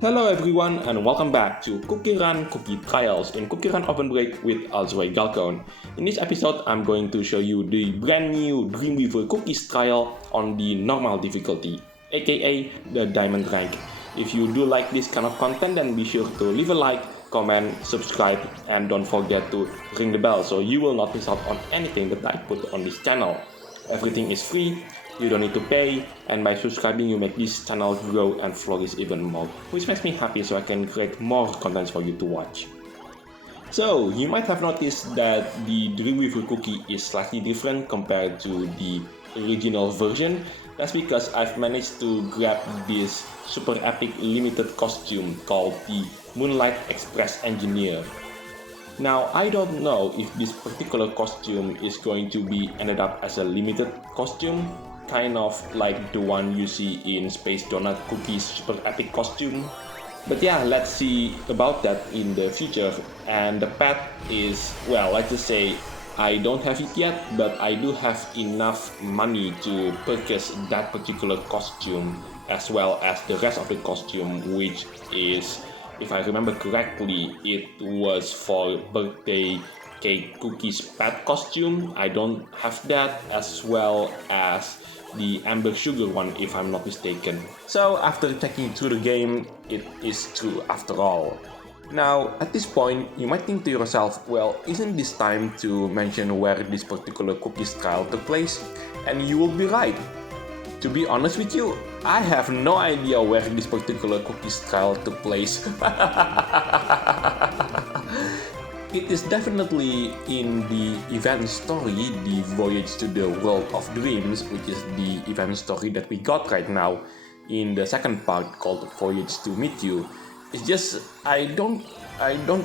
Hello everyone and welcome back to CookieRun Cookie Trials in CookieRunOvenBreak with Alzoy Galcone. In this episode, I'm going to show you the brand new Dreamweaver Cookies trial on the normal difficulty, aka the Diamond Rank. If you do like this kind of content, then be sure to leave a like, comment, subscribe, and don't forget to ring the bell so you will not miss out on anything that I put on this channel. Everything is free. You don't need to pay, and by subscribing you make this channel grow and flourish even more, which makes me happy so I can create more content for you to watch. So, you might have noticed that the Dreamweaver cookie is slightly different compared to the original version. That's because I've managed to grab this super epic limited costume called the Moonlight Express Engineer. Now, I don't know if this particular costume is going to be ended up as a limited costume, kind of like the one you see in Space Donut Cookie's super epic costume. But yeah, let's see about that in the future. And the path is, well, let's just say I don't have it yet, but I do have enough money to purchase that particular costume as well as the rest of the costume, which is, if I remember correctly, it was for birthday cake cookies pet costume. I don't have that, as well as the amber sugar one, if I'm not mistaken. So after checking through the game, it is true after all. Now, at this point, you might think to yourself, well, isn't this time to mention where this particular cookies trial took place? And you will be right. To be honest with you, I have no idea where this particular cookies trial took place. It is definitely in the event story, the Voyage to the World of Dreams, which is the event story that we got right now in the second part called Voyage to Meet You. It's just, I don't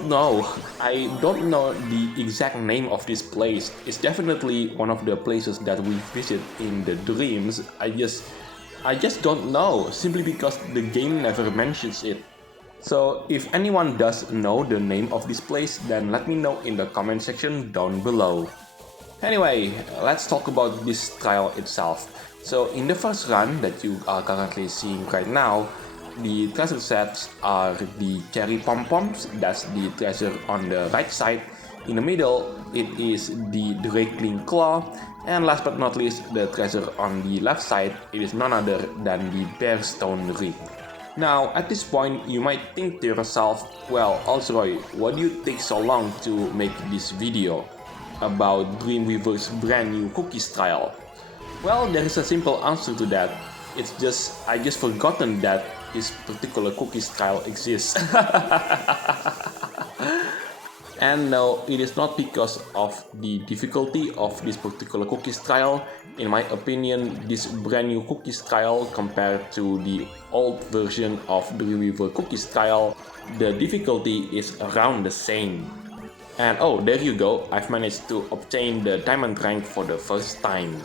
know. I don't know the exact name of this place. It's definitely one of the places that we visit in the dreams. I just don't know, simply because the game never mentions it. So if anyone does know the name of this place, then let me know in the comment section down below. Anyway, let's talk about this trial itself. So in the first run that you are currently seeing right now, the treasure sets are the cherry pom-poms, that's the treasure on the right side. In the middle, it is the Drakeling Claw, and last but not least, the treasure on the left side, it is none other than the Bearstone Ring. Now, at this point, you might think to yourself, well, Alzoy, why do you take so long to make this video about Dreamweaver's brand new cookies trial? Well, there is a simple answer to that. It's just, I just forgotten that this particular cookies trial exists. And no, it is not because of the difficulty of this particular cookies trial. In my opinion, this brand new cookies trial compared to the old version of Dreamweaver cookies trial, the difficulty is around the same. And oh, there you go, I've managed to obtain the Diamond Rank for the first time.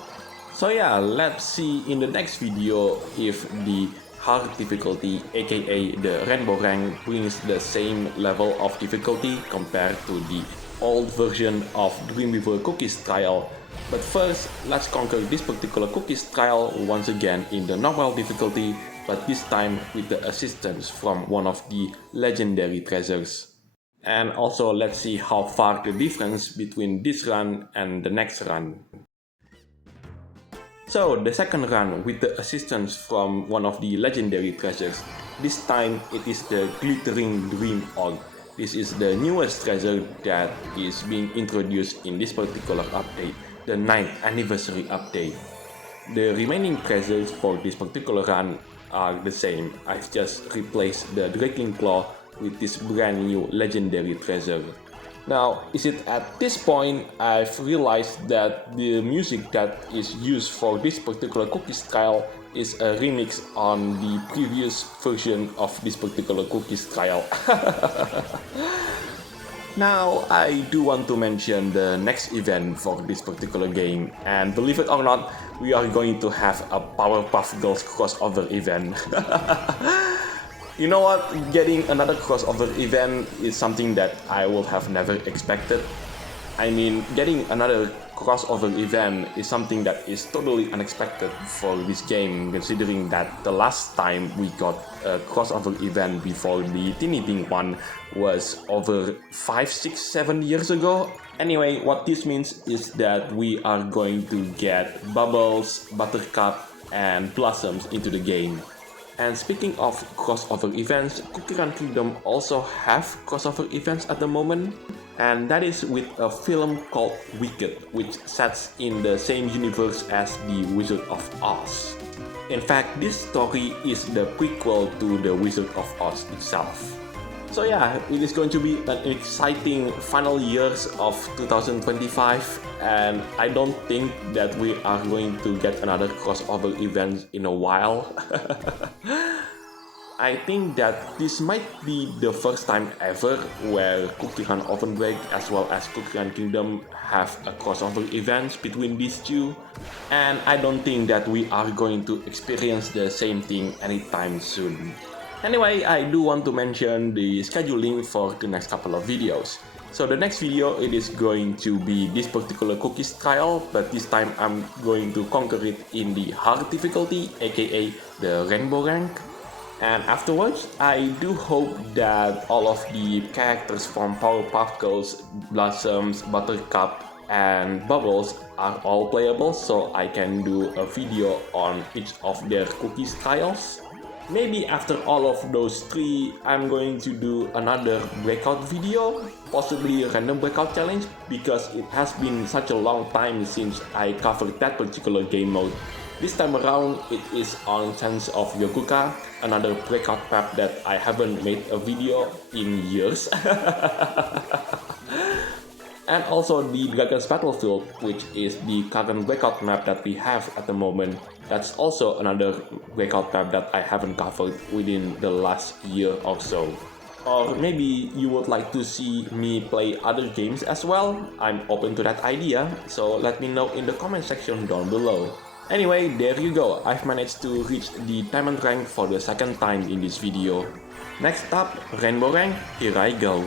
So yeah, let's see in the next video if the hard difficulty, aka the rainbow rank, brings the same level of difficulty compared to the old version of Dreamweaver cookies trial. But first, let's conquer this particular cookies trial once again in the normal difficulty, but this time with the assistance from one of the legendary treasures. And also, let's see how far the difference between this run and the next run. So, the second run with the assistance from one of the legendary treasures. This time, it is the Glittering Dream Orb. This is the newest treasure that is being introduced in this particular update, the 9th anniversary update. The remaining treasures for this particular run are the same. I've just replaced the Drakeling Claw with this brand new legendary treasure. Now, is it at this point I've realized that the music that is used for this particular cookies trial is a remix on the previous version of this particular cookies trial. Now, I do want to mention the next event for this particular game, and believe it or not, we are going to have a Powerpuff Girls crossover event. You know what, getting another crossover event is something that I would have never expected. I mean, getting another crossover event is something that is totally unexpected for this game, considering that the last time we got a crossover event before the Teeny Pink one was over 5, 6, 7 years ago. Anyway, what this means is that we are going to get Bubbles, Buttercup, and Blossoms into the game. And speaking of crossover events, CookieRun Kingdom also have crossover events at the moment. And that is with a film called Wicked, which sets in the same universe as the Wizard of Oz. In fact, this story is the prequel to the Wizard of Oz itself. So yeah, it is going to be an exciting final years of 2025, and I don't think that we are going to get another crossover event in a while. I think that this might be the first time ever where CookieRunOvenBreak as well as CookieRun Kingdom have a crossover event between these two, and I don't think that we are going to experience the same thing anytime soon. Anyway, I do want to mention the scheduling for the next couple of videos. So the next video, it is going to be this particular cookies trial, but this time I'm going to conquer it in the hard difficulty, aka the rainbow rank. And afterwards, I do hope that all of the characters from Powerpuff Girls, Blossoms, Buttercup, and Bubbles are all playable, so I can do a video on each of their cookies trials. Maybe after all of those 3, I'm going to do another breakout video, possibly a random breakout challenge, because it has been such a long time since I covered that particular game mode. This time around, it is on Sands of Yokuka, another breakout map that I haven't made a video in years. And also the Dragon's Battlefield, which is the current breakout map that we have at the moment. That's also another breakout map that I haven't covered within the last year or so. Or maybe you would like to see me play other games as well. I'm open to that idea, so let me know in the comment section down below. Anyway, there you go, I've managed to reach the Diamond rank for the second time in this video. Next up, Rainbow rank, here I go.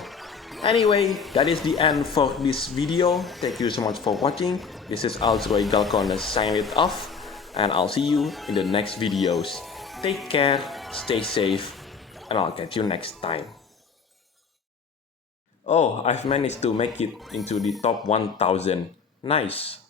Anyway, that is the end for this video. Thank you so much for watching. This is Alzroy Galcon signing it off, and I'll see you in the next videos. Take care, stay safe, and I'll catch you next time. Oh, I've managed to make it into the top 1000. Nice.